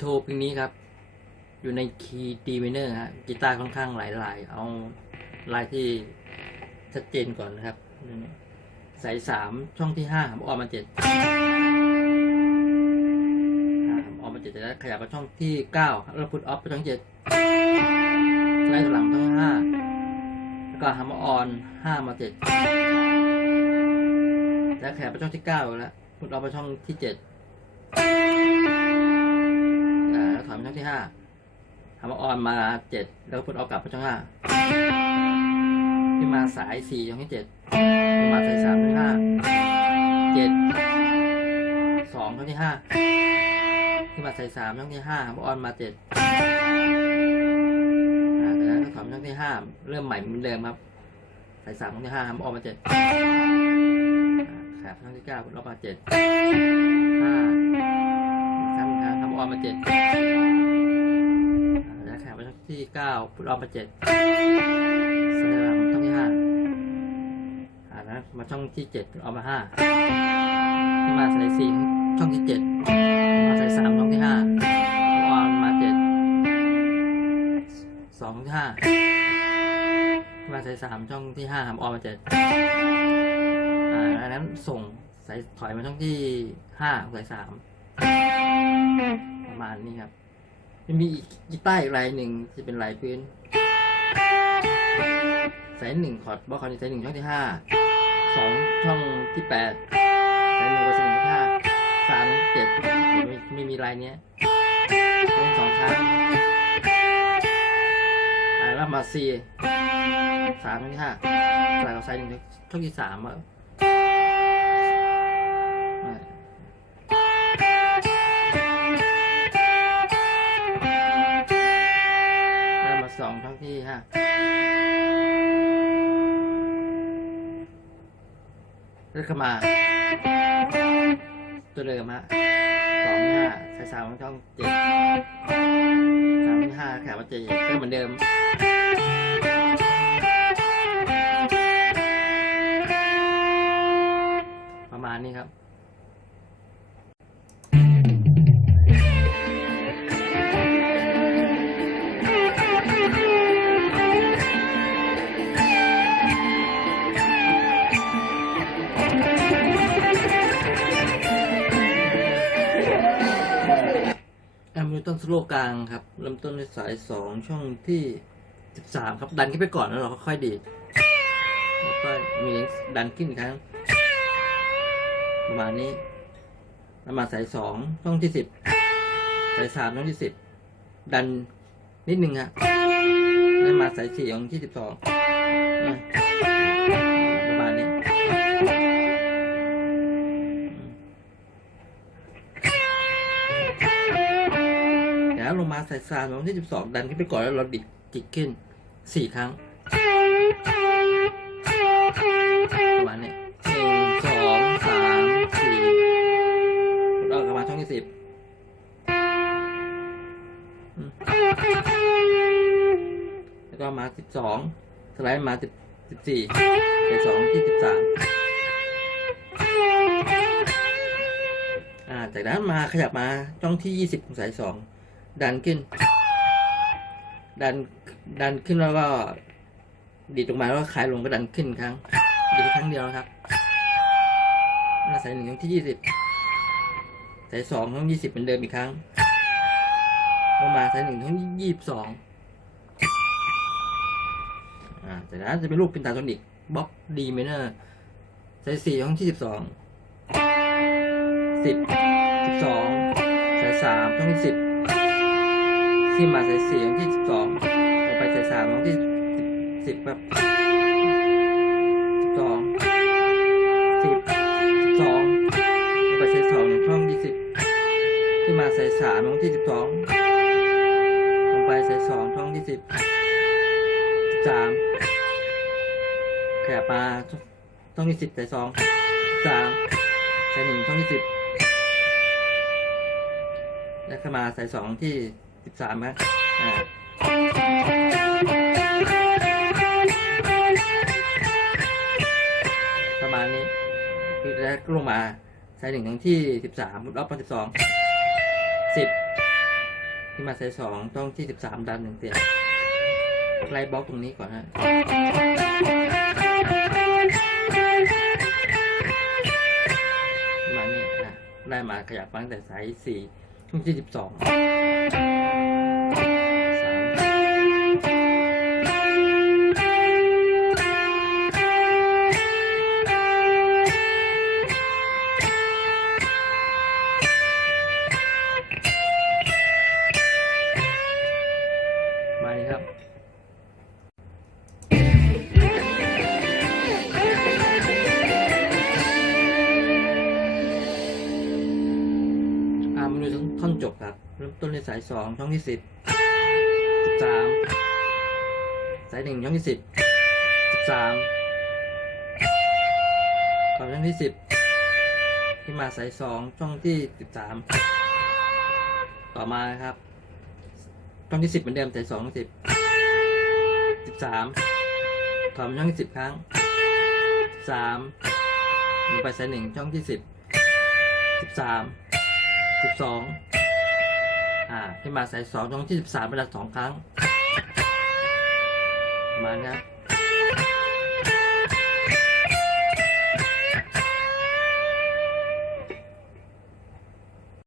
โทรเพลงนี้ครับ อยู่ในคีย์ดีเมเนอร์ฮะกีตาร์ค่อนข้างหลายลาย เอาลายที่ชัดเจนก่อนนะครับสายสามช่องที่ห้าผมออกมาเจ็ดอ่าผมออกมาเจ็ดแล้วขยับมาช่องที่เก้าแล้วพุทออฟไปช่องเจ็ดไลด์ถอยหลังช่องห้าแล้วก็ฮัมออนห้ามาเจ็ดแล้วขยับไปช่องที่เก้าแล้วพุทออฟไปช่องที่เจ็ด ท่องที่ห้าทำออนมาเจ็ดแล้วพุทออกกลับไปช่องห้าขึ้นมาสายสี่ช่องที่เจ็ดขึ้นมาสายสามช่องที่ห้าเจ็ดสองช่องที่ห้าขึ้นมาสายสามช่องที่ห้าทำออนมาเจ็ดอ่าจากนั้นก็ถอยมาช่องที่ห้าเริ่มใหม่เหมือนเดิมครับสายสามช่องที่ห้าทำออนมาเจ็ดอ่าแขบช่องที่เก้าพุทออกมาเจ็ดห้าทำการทำออมมาเจ็ด ที่เก้าพุทออมมาเจ็ดแสดงช่องที่ห้าอ่าแล้วมาช่องที่เจ็ดพุทออมมาห้าขึ้นมาสายสี่ช่องที่เจ็ดมาสายสามช่องที่ห้าพุทออมมาเจ็ดสองที่ห้ามาสายสามช่องที่ห้าทำออมมาเจ็ดอ่าแล้วนั้นส่งสายถอยมาช่องที่ห้าสายสามประมาณนี้ครับ มีอีกกีตาร์อีกลายหนึ่งจะเป็นลายพื้นสายหนึ่งคอร์ดบล็อกคอร์ดสายหนึ่งช่องที่ห้าสองช่องที่แปดสายหนึ่งกับสายหนึ่งที่ห้าสามเจ็ดไม่ไม่มีลายเนี้ยเล่นสองครั้งอ่าแล้วมาซีสามช่องที่ห้าสายกับสายหนึ่งช่องที่สามอะ สองช่องที่ห้าแล้วก็มา ตัวเดิมฮะสองห้าสายสามช่องเจ็ดสามห้าแขกมาเจ็ดก็เหมือนเดิมประมาณนี้ครับ ตันสโลกลางครับเริ่มต้นด้วยสายสองช่องที่สิบสามครับ ดันขึ้นไปก่อนแล้วเราก็ค่อยดีดแล้วก็มีดันขึ้นอีกครั้ง ประมาณนี้แล้วมาสายสองช่องที่สิบสายสามช่องที่สิบดันนิดนึงฮะแล้วมาสายสี่ช่องที่สิบสองประมาณนี้ ลงมาสายสามช่องที่สิบสองดันขึ้นไปก่อนแล้วเราดิดจิกขึ้นสี่ครั้งประมาณนี้หนึ่งสองสามสี่เรากลับมาช่องที่สิบแล้วก็มาสิบสองสไลด์มาสิบสิบสี่เจ็ดสองที่สิบสามจากนั้นมาขยับมาช่องที่ยี่สิบสายสอง ดันขึ้น ดันดันขึ้นแล้วก็ดีดลงมาแล้วก็คลายลงก็ดันขึ้นครั้งดีครั้งเดียวครับแล้วสายหนึ่งช่องที่ยี่สิบสายสองช่องยี่สิบเหมือนเดิมอีกครั้งลงมาสายหนึ่งช่องยี่สิบสองอ่าจากนั้นจะเป็นรูปเป็นตาโทนิกบล็อกดีเมเนอร์สายสี่ช่องที่สิบสองสิบสิบสองสายสามช่องที่สิบ ขึ้นมาใสายสี่ช่องที่สิบสองลงไปใสายสามช่องที่สิบแบบสิบสองสิบสองลงไปใสายสองช่องที่สิบขึ้นมาใสายสามช่องที่สิบสองลงไปใสายสองช่องที่สิบสามขยับมาช่องที่สิบใสายสองสามใสายหนึ่งช่องที่สิบแล้วขึ้นมาใสายสองที่ สิบสามครับอ่าประมาณนี้คือแล้วก็ลงมาไซสายหนึ่งทั้งที่สิบสามมุดออฟมาสิบสองสิบขึ้นมาไซสายสองช่องที่สิบสามดันหนึ่งเสียงไล่บล็อกตรงนี้ก่อนฮะมานี่อะได้มาขยับมาตั้งแต่สายสี่ช่องที่ บสอง ต้นในสายสองช่องที่สิบสิบสามสายหนึ่งช่องที่สิบสิบสามต่อช่องที่สิบที่มาสายสองช่องที่สิบสามต่อมาครับช่องที่สิบเหมือนเดิมแต่สองสิบสิบสามถอมาช่องที่สิบครั้งสามลงไปสายหนึ่งช่องที่สิบสิบสามสิบสอง อ่าขึ้นมาสายสองช่องที่สิบสามเวลาสองครั้งประมาณนี้ครับ